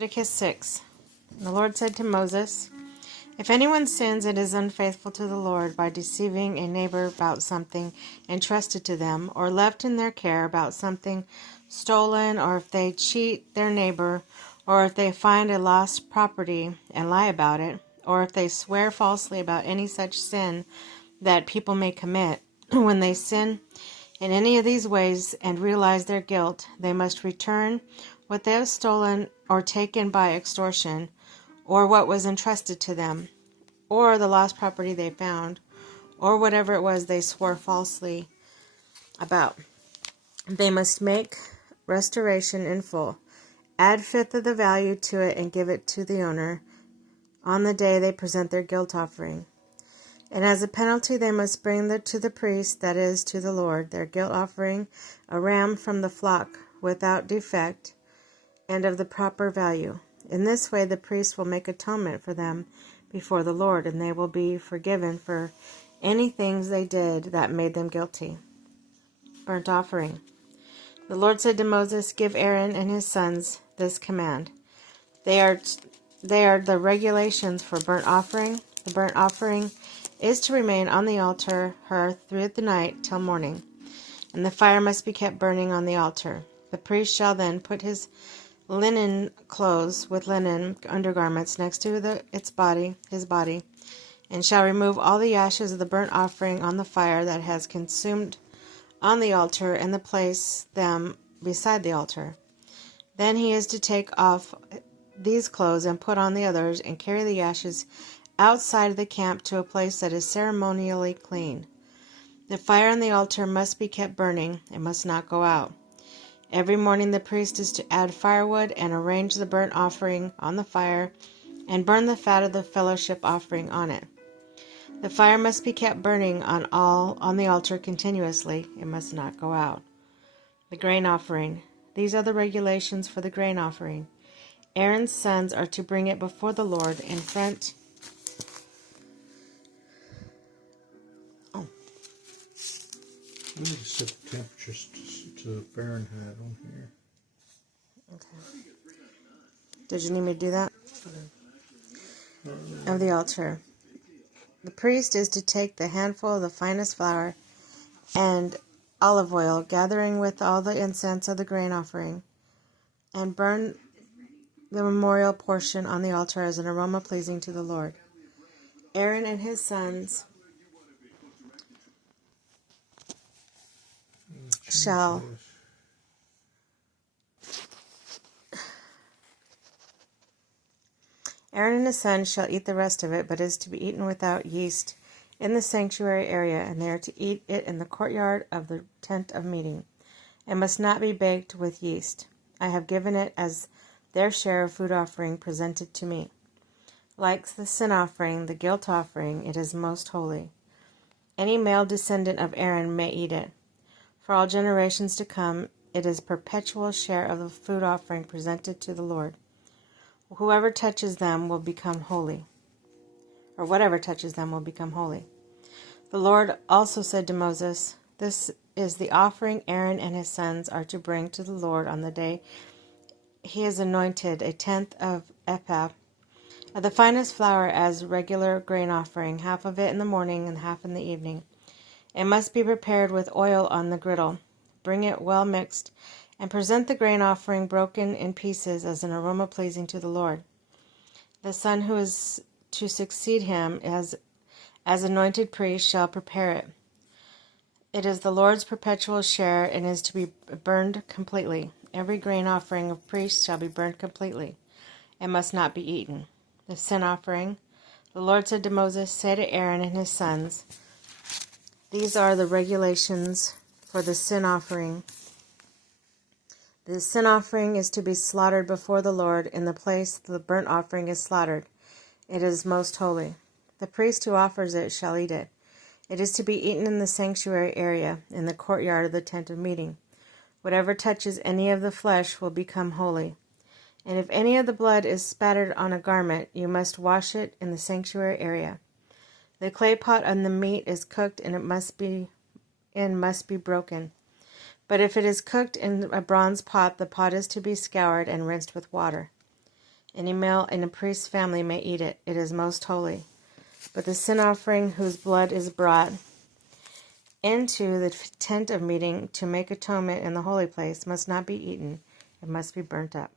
Leviticus 6. The Lord said to Moses, "If anyone sins and is unfaithful to the Lord by deceiving a neighbor about something entrusted to them, or left in their care about something stolen, or if they cheat their neighbor, or if they find a lost property and lie about it, or if they swear falsely about any such sin that people may commit, when they sin in any of these ways and realize their guilt, they must return what they have stolen or taken by extortion, or what was entrusted to them, or the lost property they found, or whatever it was they swore falsely about. They must make restoration in full, add fifth of the value to it, and give it to the owner on the day they present their guilt offering. And as a penalty they must bring to the priest, that is, to the Lord, their guilt offering, a ram from the flock without defect and of the proper value. In this way the priest will make atonement for them before the Lord, and they will be forgiven for any things they did that made them guilty. Burnt offering. The Lord said to Moses, "Give Aaron and his sons this command. They are the regulations for burnt offering. The burnt offering is to remain on the altar hearth through the night till morning, and the fire must be kept burning on the altar. The priest shall then put his linen clothes with linen undergarments next to his body, and shall remove all the ashes of the burnt offering on the fire that has consumed on the altar, and place them beside the altar. Then he is to take off these clothes and put on the others, and carry the ashes outside of the camp to a place that is ceremonially clean. The fire on the altar must be kept burning; it must not go out. Every morning the priest is to add firewood and arrange the burnt offering on the fire, and burn the fat of the fellowship offering on it. The fire must be kept burning on the altar continuously; it must not go out." The grain offering. These are the regulations for the grain offering. Aaron's sons are to bring it before the Lord in front. We need to set the temperatures to Fahrenheit on here. Okay. Did you need me to do that? Of the altar. The priest is to take the handful of the finest flour and olive oil, gathering with all the incense of the grain offering, and burn the memorial portion on the altar as an aroma pleasing to the Lord. Aaron and his sons shall eat the rest of it, but is to be eaten without yeast in the sanctuary area, and they are to eat it in the courtyard of the tent of meeting. It must not be baked with yeast. I have given it as their share of food offering presented to me. Like the sin offering, the guilt offering, it is most holy. Any male descendant of Aaron may eat it. For all generations to come, it is perpetual share of the food offering presented to the Lord. Whoever touches them will become holy, or whatever touches them will become holy. The Lord also said to Moses, "This is the offering Aaron and his sons are to bring to the Lord on the day he is anointed, a tenth of ephah of the finest flour as regular grain offering, half of it in the morning and half in the evening. It must be prepared with oil on the griddle. Bring it well mixed, and present the grain offering broken in pieces as an aroma pleasing to the Lord. The son who is to succeed him as anointed priest shall prepare it. It is the Lord's perpetual share, and is to be burned completely. Every grain offering of priests shall be burned completely, and must not be eaten." The sin offering. The Lord said to Moses, "Say to Aaron and his sons, these are the regulations for the sin offering. The sin offering is to be slaughtered before the Lord in the place the burnt offering is slaughtered. It is most holy. The priest who offers it shall eat it. It is to be eaten in the sanctuary area, in the courtyard of the tent of meeting. Whatever touches any of the flesh will become holy. And if any of the blood is spattered on a garment, you must wash it in the sanctuary area. The clay pot and the meat is cooked, and it must be broken. But if it is cooked in a bronze pot, the pot is to be scoured and rinsed with water. Any male in a priest's family may eat it. It is most holy. But the sin offering whose blood is brought into the tent of meeting to make atonement in the holy place must not be eaten. It must be burnt up.